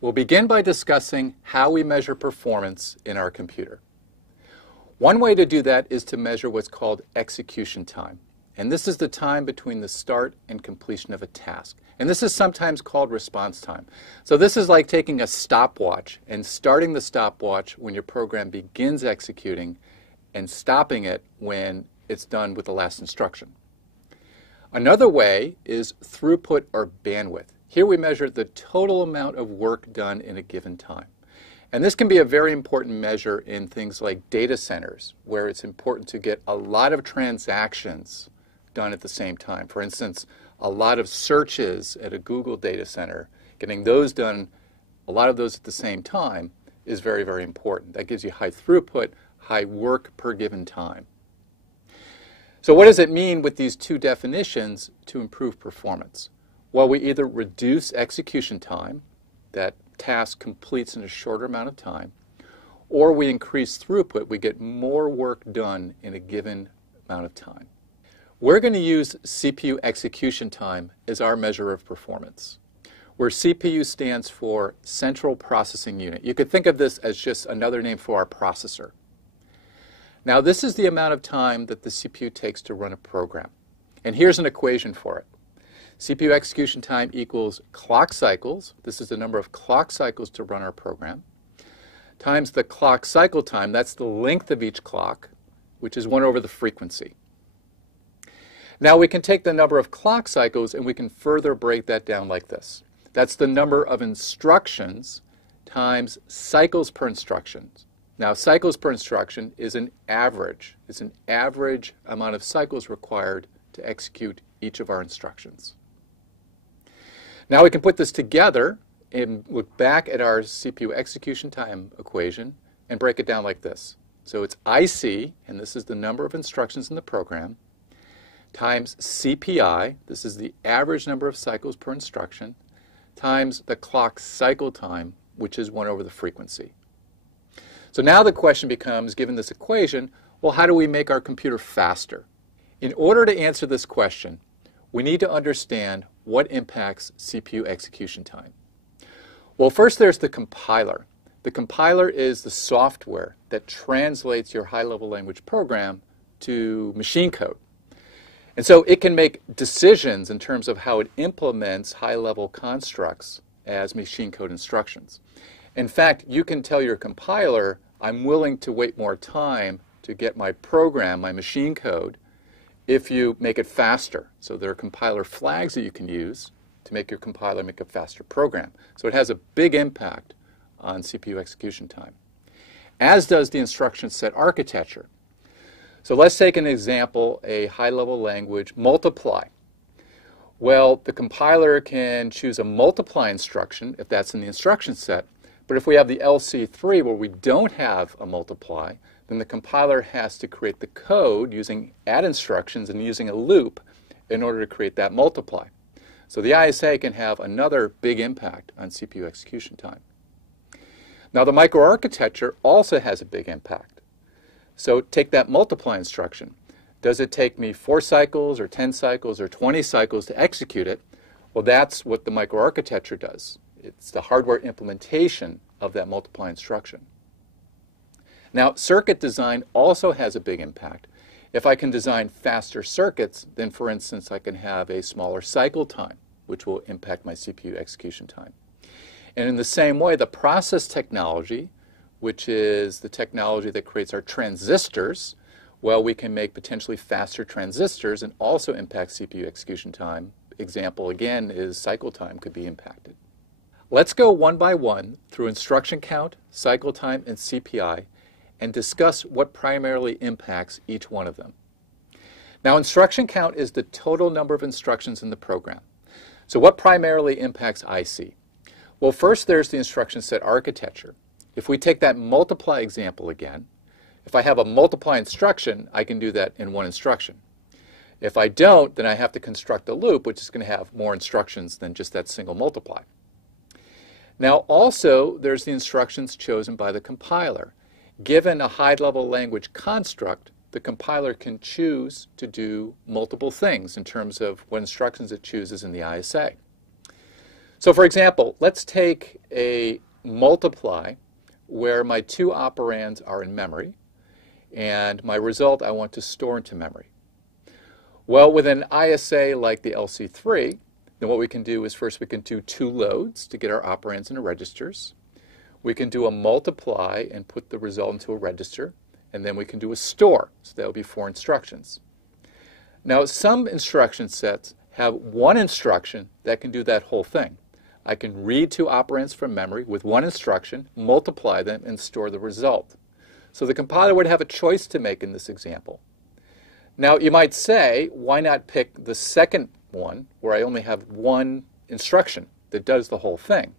We'll begin by discussing how we measure performance in our computer. One way to do that is to measure what's called execution time. And this is the time between the start and completion of a task. And this is sometimes called response time. So this is like taking a stopwatch and starting the stopwatch when your program begins executing and stopping it when it's done with the last instruction. Another way is throughput or bandwidth. Here we measure the total amount of work done in a given time. And this can be a very important measure in things like data centers, where it's important to get a lot of transactions done at the same time. For instance, a lot of searches at a Google data center, getting those done, a lot of those at the same time, is very, very important. That gives you high throughput, high work per given time. So what does it mean with these two definitions to improve performance? Well, we either reduce execution time, that task completes in a shorter amount of time, or we increase throughput, we get more work done in a given amount of time. We're going to use CPU execution time as our measure of performance, where CPU stands for Central Processing Unit. You could think of this as just another name for our processor. Now, this is the amount of time that the CPU takes to run a program. And here's an equation for it. CPU execution time equals clock cycles. This is the number of clock cycles to run our program, times the clock cycle time. That's the length of each clock, which is 1 over the frequency. Now we can take the number of clock cycles and we can further break that down like this. That's the number of instructions times cycles per instruction. Now cycles per instruction is an average. It's an average amount of cycles required to execute each of our instructions. Now we can put this together and look back at our CPU execution time equation and break it down like this. So it's IC, and this is the number of instructions in the program, times CPI, this is the average number of cycles per instruction, times the clock cycle time, which is 1 over the frequency. So now the question becomes, given this equation, well, how do we make our computer faster? In order to answer this question, we need to understand what impacts CPU execution time. Well, first there's the compiler. The compiler is the software that translates your high-level language program to machine code. And so it can make decisions in terms of how it implements high-level constructs as machine code instructions. In fact, you can tell your compiler, I'm willing to wait more time to get my program, my machine code, if you make it faster. So there are compiler flags that you can use to make your compiler make a faster program. So it has a big impact on CPU execution time, as does the instruction set architecture. So let's take an example, a high-level language, multiply. Well, the compiler can choose a multiply instruction if that's in the instruction set, but if we have the LC3 where we don't have a multiply, then the compiler has to create the code using add instructions and using a loop in order to create that multiply. So the ISA can have another big impact on CPU execution time. Now the microarchitecture also has a big impact. So take that multiply instruction. Does it take me 4 cycles or 10 cycles or 20 cycles to execute it? Well, that's what the microarchitecture does. It's the hardware implementation of that multiply instruction. Now, circuit design also has a big impact. If I can design faster circuits, then for instance, I can have a smaller cycle time, which will impact my CPU execution time. And in the same way, the process technology, which is the technology that creates our transistors, well, we can make potentially faster transistors and also impact CPU execution time. Example, again, is cycle time could be impacted. Let's go one by one through instruction count, cycle time, and CPI, and discuss what primarily impacts each one of them. Now, instruction count is the total number of instructions in the program. So what primarily impacts IC? Well, first there's the instruction set architecture. If we take that multiply example again, if I have a multiply instruction, I can do that in one instruction. If I don't, then I have to construct a loop, which is going to have more instructions than just that single multiply. Now, also, there's the instructions chosen by the compiler. Given a high-level language construct, the compiler can choose to do multiple things in terms of what instructions it chooses in the ISA. So for example, let's take a multiply where my two operands are in memory, and my result I want to store into memory. Well, with an ISA like the LC3, then what we can do is first we can do two loads to get our operands into registers. We can do a multiply and put the result into a register, and then we can do a store. So that will be 4 instructions. Now, some instruction sets have one instruction that can do that whole thing. I can read two operands from memory with one instruction, multiply them, and store the result. So the compiler would have a choice to make in this example. Now, you might say, why not pick the second one where I only have one instruction that does the whole thing?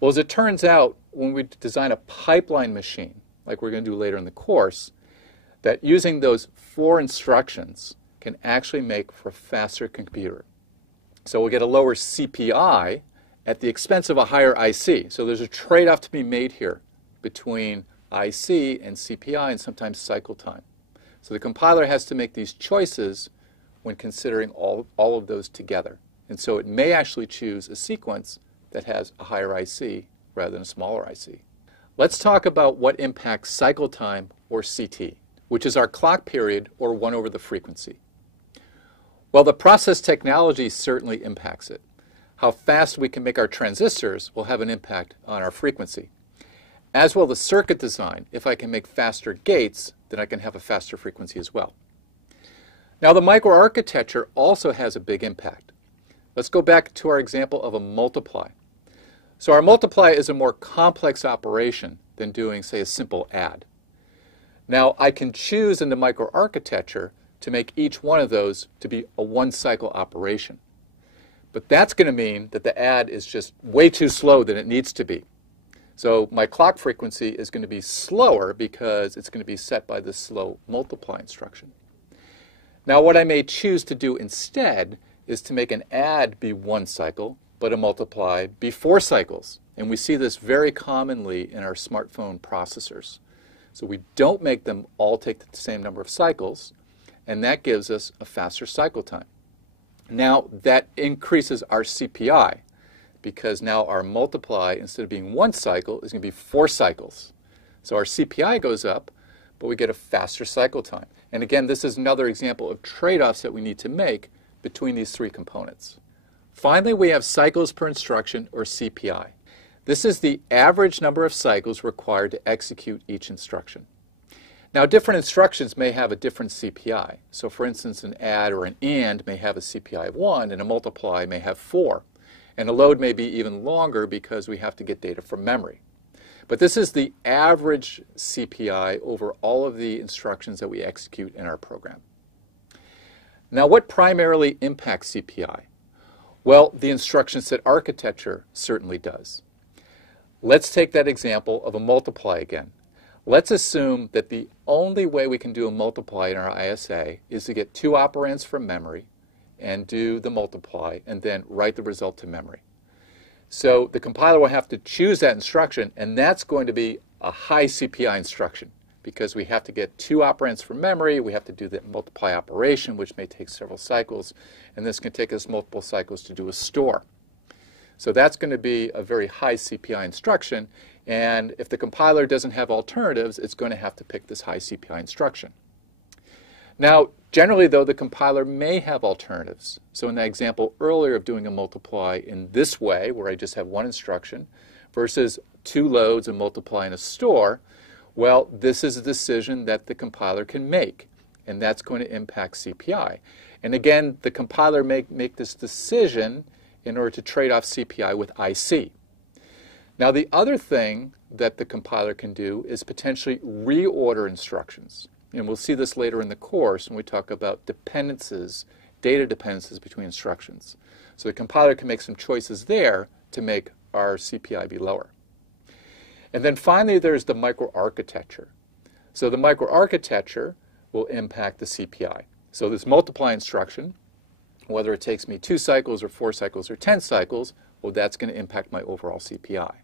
Well, as it turns out, when we design a pipeline machine, like we're going to do later in the course, that using those 4 instructions can actually make for a faster computer. So we'll get a lower CPI at the expense of a higher IC. So there's a trade-off to be made here between IC and CPI and sometimes cycle time. So the compiler has to make these choices when considering all of those together. And so it may actually choose a sequence that has a higher IC rather than a smaller IC. Let's talk about what impacts cycle time, or CT, which is our clock period, or 1 over the frequency. Well, the process technology certainly impacts it. How fast we can make our transistors will have an impact on our frequency. As well, the circuit design. If I can make faster gates, then I can have a faster frequency as well. Now, the microarchitecture also has a big impact. Let's go back to our example of a multiply. So our multiply is a more complex operation than doing, say, a simple add. Now, I can choose in the microarchitecture to make each one of those to be a one-cycle operation. But that's going to mean that the add is just way too slow than it needs to be. So my clock frequency is going to be slower because it's going to be set by the slow multiply instruction. Now, what I may choose to do instead is to make an add be 1 cycle, but a multiply be 4 cycles. And we see this very commonly in our smartphone processors. So we don't make them all take the same number of cycles, and that gives us a faster cycle time. Now, that increases our CPI, because now our multiply, instead of being 1 cycle, is going to be 4 cycles. So our CPI goes up, but we get a faster cycle time. And again, this is another example of trade-offs that we need to make between these 3 components. Finally, we have cycles per instruction, or CPI. This is the average number of cycles required to execute each instruction. Now, different instructions may have a different CPI. So for instance, an add or an AND may have a CPI of 1, and a multiply may have 4. And a load may be even longer because we have to get data from memory. But this is the average CPI over all of the instructions that we execute in our program. Now, what primarily impacts CPI? Well, the instruction set architecture certainly does. Let's take that example of a multiply again. Let's assume that the only way we can do a multiply in our ISA is to get 2 operands from memory and do the multiply and then write the result to memory. So the compiler will have to choose that instruction, and that's going to be a high CPI instruction because we have to get 2 operands from memory, we have to do the multiply operation, which may take several cycles, and this can take us multiple cycles to do a store. So that's going to be a very high CPI instruction, and if the compiler doesn't have alternatives, it's going to have to pick this high CPI instruction. Now, generally though, the compiler may have alternatives. So in that example earlier of doing a multiply in this way, where I just have 1 instruction, versus 2 loads, a multiply, and a store, well, this is a decision that the compiler can make, and that's going to impact CPI. And again, the compiler may make this decision in order to trade off CPI with IC. Now, the other thing that the compiler can do is potentially reorder instructions. And we'll see this later in the course when we talk about dependencies, data dependencies between instructions. So the compiler can make some choices there to make our CPI be lower. And then finally, there's the microarchitecture. So the microarchitecture will impact the CPI. So this multiply instruction, whether it takes me 2 cycles or 4 cycles or 10 cycles, well, that's going to impact my overall CPI.